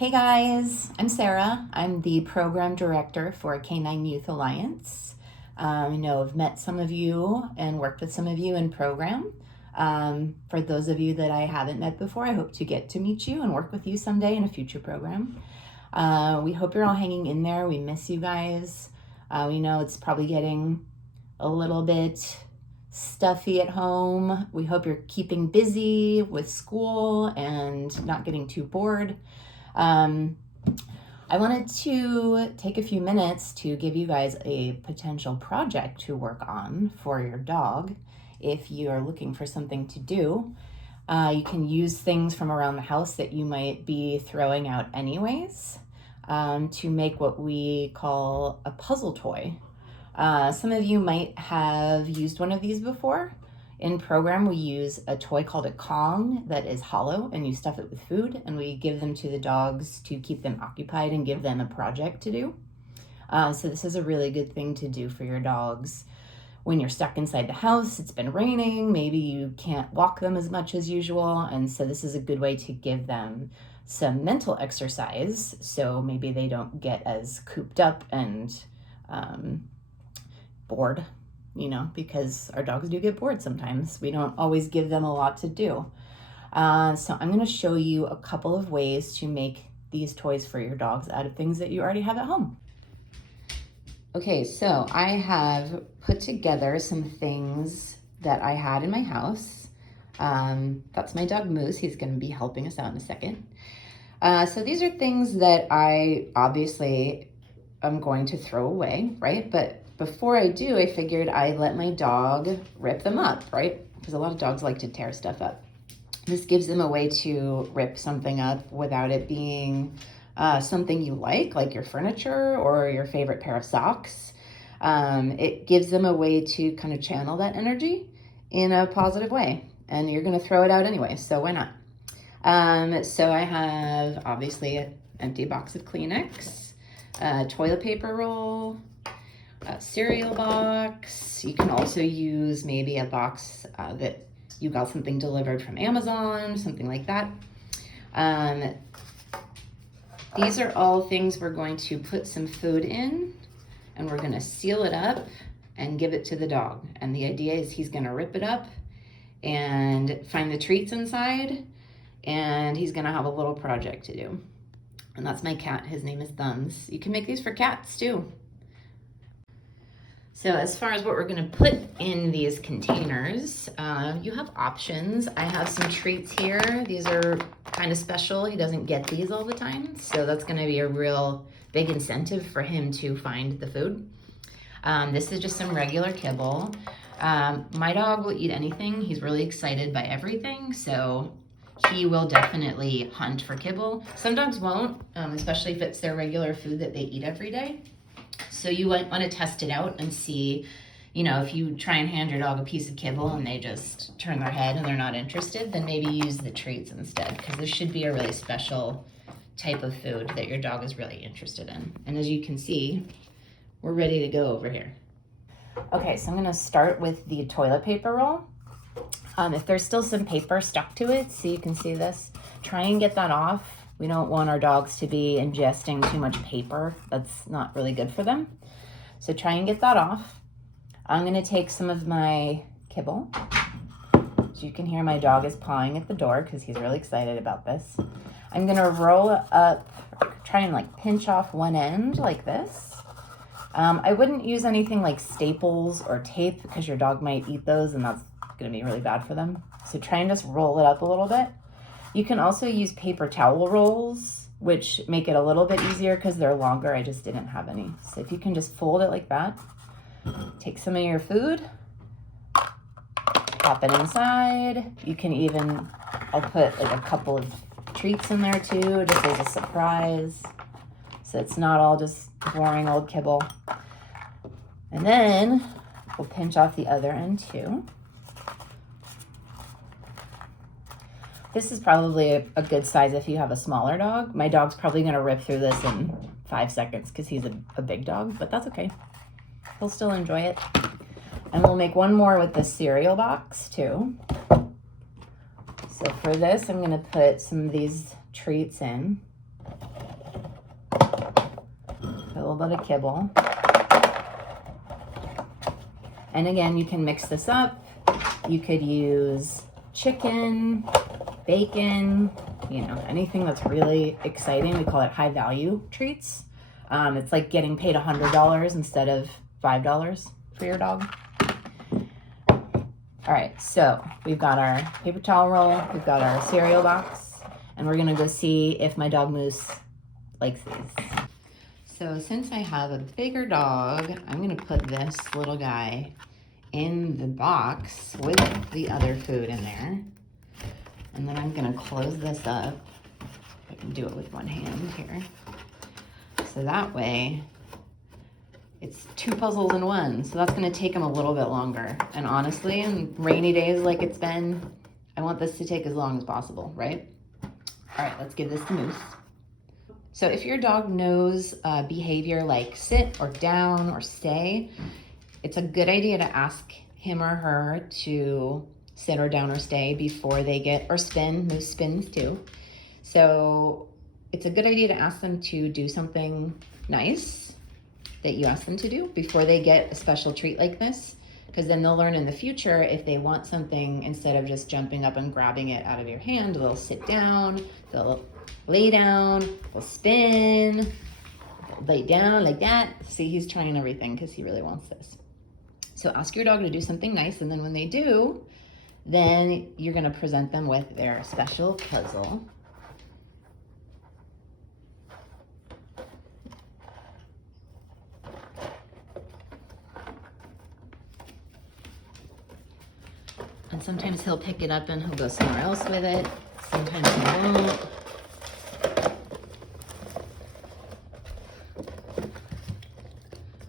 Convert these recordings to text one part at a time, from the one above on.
Hey guys, I'm Sarah. I'm the program director for Canine Youth Alliance. I know I've met some of you and worked with some of you in program. For those of you that I haven't met before, I hope to get to meet you and work with you someday in a future program. We hope you're all hanging in there. We miss you guys. We know it's probably getting a little bit stuffy at home. We hope you're keeping busy with school and not getting too bored. I wanted to take a few minutes to give you guys a potential project to work on for your dog. If you are looking for something to do, you can use things from around the house that you might be throwing out anyways, to make what we call a puzzle toy. Some of you might have used one of these before. In program, we use a toy called a Kong that is hollow, and you stuff it with food, and we give them to the dogs to keep them occupied and give them a project to do. So this is a really good thing to do for your dogs when you're stuck inside the house. It's been raining, maybe you can't walk them as much as usual, and so this is a good way to give them some mental exercise, so maybe they don't get as cooped up and bored, because our dogs do get bored sometimes. We don't always give them a lot to do. So I'm going to show you a couple of ways to make these toys for your dogs out of things that you already have at home. Okay, so I have put together some things that I had in my house. That's my dog Moose. He's going to be helping us out in a second. So these are things that I obviously am going to throw away, right? But before I do, I figured I'd let my dog rip them up, right? Because a lot of dogs like to tear stuff up. This gives them a way to rip something up without it being something you like your furniture or your favorite pair of socks. It gives them a way to kind of channel that energy in a positive way. And you're going to throw it out anyway, so why not? So I have obviously an empty box of Kleenex, a toilet paper roll, a cereal box. You can also use maybe a box that you got something delivered from Amazon, something like that. These are all things we're going to put some food in, and we're going to seal it up and give it to the dog. And the idea is he's going to rip it up and find the treats inside, and he's going to have a little project to do. And that's my cat. His name is Thumbs. You can make these for cats too. So as far as what we're going to put in these containers, you have options. I have some treats here. These are kind of special. He doesn't get these all the time, so that's going to be a real big incentive for him to find the food. This is just some regular kibble. My dog will eat anything. He's really excited by everything, so he will definitely hunt for kibble. Some dogs won't, especially if it's their regular food that they eat every day. So you want to test it out and see, if you try and hand your dog a piece of kibble and they just turn their head and they're not interested, then maybe use the treats instead, because this should be a really special type of food that your dog is really interested in. And as you can see, we're ready to go over here. Okay, so I'm going to start with the toilet paper roll. If there's still some paper stuck to it, so you can see this, try and get that off. We don't want our dogs to be ingesting too much paper. That's not really good for them. So try and get that off. I'm going to take some of my kibble. So you can hear my dog is pawing at the door because he's really excited about this. I'm going to roll it up, try and pinch off one end like this. I wouldn't use anything like staples or tape because your dog might eat those and that's going to be really bad for them. So try and just roll it up a little bit. You can also use paper towel rolls, which make it a little bit easier because they're longer. I just didn't have any. So if you can just fold it like that, take some of your food, pop it inside. You can even, I'll put a couple of treats in there too, just as a surprise. So it's not all just boring old kibble. And then we'll pinch off the other end too. This is probably a good size if you have a smaller dog. My dog's probably going to rip through this in 5 seconds because he's a big dog, but that's okay. He'll still enjoy it. And we'll make one more with the cereal box too. So for this, I'm going to put some of these treats in. bit of kibble. And again, you can mix this up. You could use chicken, bacon, you know, anything that's really exciting. We call it high value treats. It's like getting paid $100 instead of $5 for your dog. All right, so we've got our paper towel roll, we've got our cereal box, and we're gonna go see if my dog Moose likes these. So since I have a bigger dog, I'm gonna put this little guy in the box with the other food in there. And then I'm gonna close this up. I can do it with one hand here. So that way, it's 2 puzzles in one. So that's gonna take him a little bit longer. And honestly, in rainy days like it's been, I want this to take as long as possible, right? All right, let's give this to Moose. So if your dog knows behavior like sit or down or stay, it's a good idea to ask him or her to sit or down or stay before they get, or spin. Moose spins too. So it's a good idea to ask them to do something nice that you ask them to do before they get a special treat like this, because then they'll learn in the future if they want something, instead of just jumping up and grabbing it out of your hand, they'll sit down, they'll lay down, they'll spin, lay down like that. See, he's trying everything because he really wants this. So ask your dog to do something nice, and then when they do, then you're gonna present them with their special puzzle. And sometimes he'll pick it up and he'll go somewhere else with it. Sometimes he won't.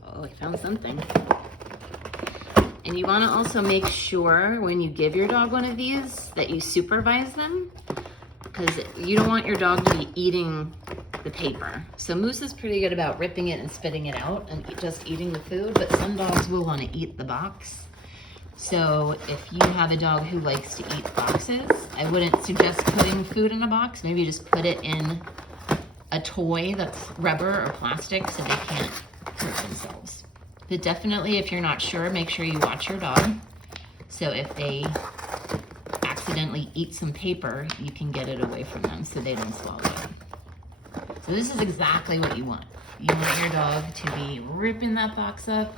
Oh, I found something. And you want to also make sure when you give your dog one of these that you supervise them, because you don't want your dog to be eating the paper. So Moose is pretty good about ripping it and spitting it out and just eating the food, but some dogs will want to eat the box. So if you have a dog who likes to eat boxes, I wouldn't suggest putting food in a box. Maybe just put it in a toy that's rubber or plastic so they can't hurt themselves. But definitely, if you're not sure, make sure you watch your dog. So if they accidentally eat some paper, you can get it away from them so they don't swallow it. So this is exactly what you want. You want your dog to be ripping that box up.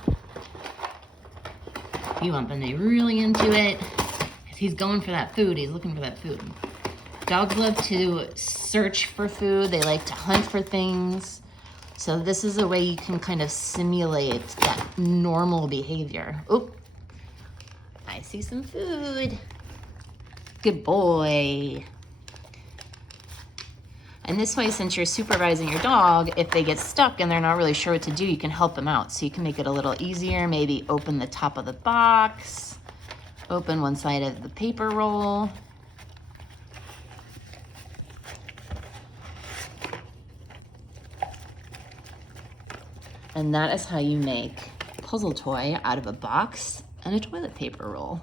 You want them to be really into it, because he's going for that food. He's looking for that food. Dogs love to search for food. They like to hunt for things. So this is a way you can kind of simulate that normal behavior. Oh, I see some food. Good boy. And this way, since you're supervising your dog, if they get stuck and they're not really sure what to do, you can help them out. So you can make it a little easier. Maybe open the top of the box, open one side of the paper roll. And that is how you make a puzzle toy out of a box and a toilet paper roll.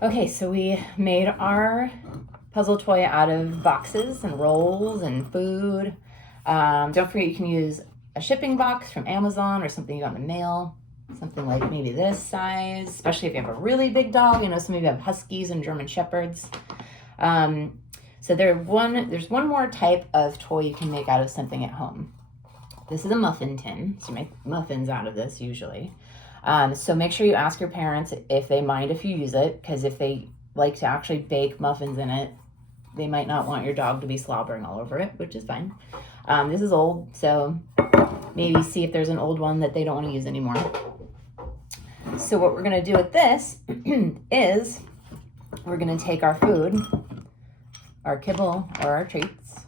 Okay, so we made our puzzle toy out of boxes and rolls and food. Don't forget you can use a shipping box from Amazon or something you got in the mail. Something like maybe this size, especially if you have a really big dog. You know, some of you have Huskies and German Shepherds. So there's one more type of toy you can make out of something at home. This is a muffin tin, so you make muffins out of this usually. So make sure you ask your parents if they mind if you use it, because if they like to actually bake muffins in it, they might not want your dog to be slobbering all over it, which is fine. This is old, so maybe see if there's an old one that they don't want to use anymore. So what we're gonna do with this is we're gonna take our food, our kibble or our treats.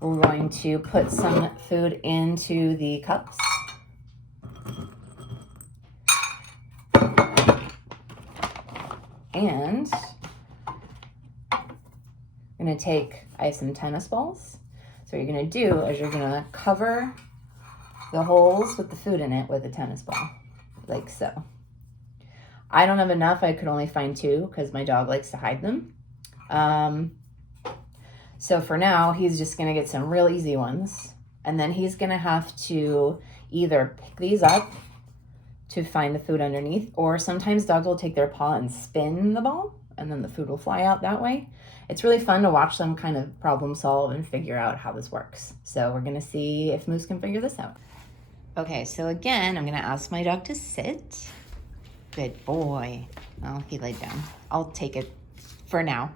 We're going to put some food into the cups. And I'm gonna take, I have some tennis balls. So what you're gonna do is you're gonna cover the holes with the food in it with a tennis ball, like so. I don't have enough, I could only find 2 because my dog likes to hide them. So for now, he's just gonna get some real easy ones. And then he's gonna have to either pick these up to find the food underneath, or sometimes dogs will take their paw and spin the ball and then the food will fly out that way. It's really fun to watch them kind of problem solve and figure out how this works. So we're gonna see if Moose can figure this out. Okay, so again, I'm gonna ask my dog to sit. Good boy. Oh, he laid down. I'll take it for now.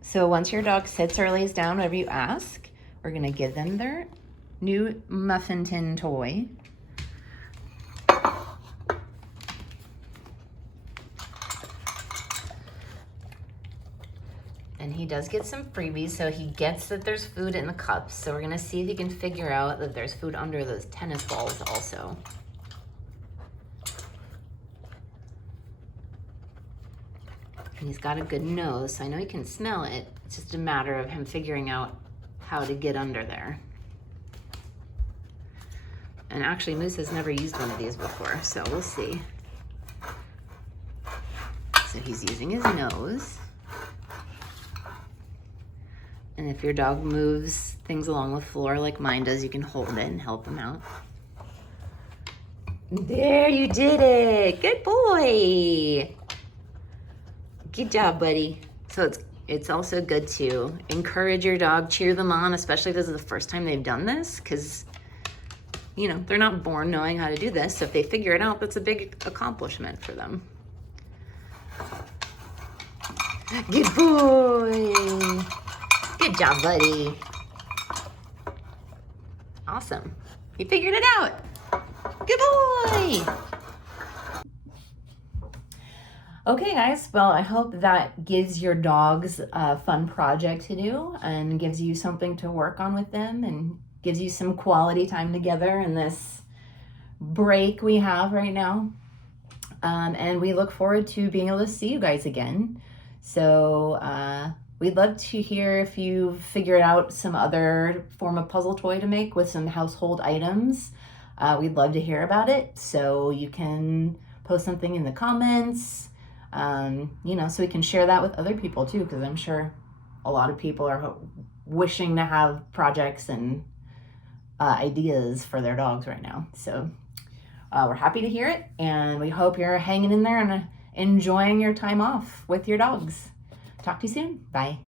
So once your dog sits or lays down, whatever you ask, we're gonna give them their new muffin tin toy. And he does get some freebies, so he gets that there's food in the cups. So we're gonna see if he can figure out that there's food under those tennis balls also. And he's got a good nose, so I know he can smell it. It's just a matter of him figuring out how to get under there. And actually, Moose has never used one of these before, so we'll see. So he's using his nose. And if your dog moves things along the floor like mine does, you can hold it and help him out. There, you did it. Good boy. Good job, buddy. So it's also good to encourage your dog, cheer them on, especially if this is the first time they've done this, because, you know, they're not born knowing how to do this. So if they figure it out, that's a big accomplishment for them. Good boy. Good job, buddy. Awesome. You figured it out. Good boy. Okay, guys. Well, I hope that gives your dogs a fun project to do and gives you something to work on with them and gives you some quality time together in this break we have right now. And we look forward to being able to see you guys again. So, we'd love to hear if you've figured out some other form of puzzle toy to make with some household items. We'd love to hear about it. So you can post something in the comments, you know, so we can share that with other people too, because I'm sure a lot of people are wishing to have projects and ideas for their dogs right now. So we're happy to hear it, and we hope you're hanging in there and enjoying your time off with your dogs. Talk to you soon. Bye.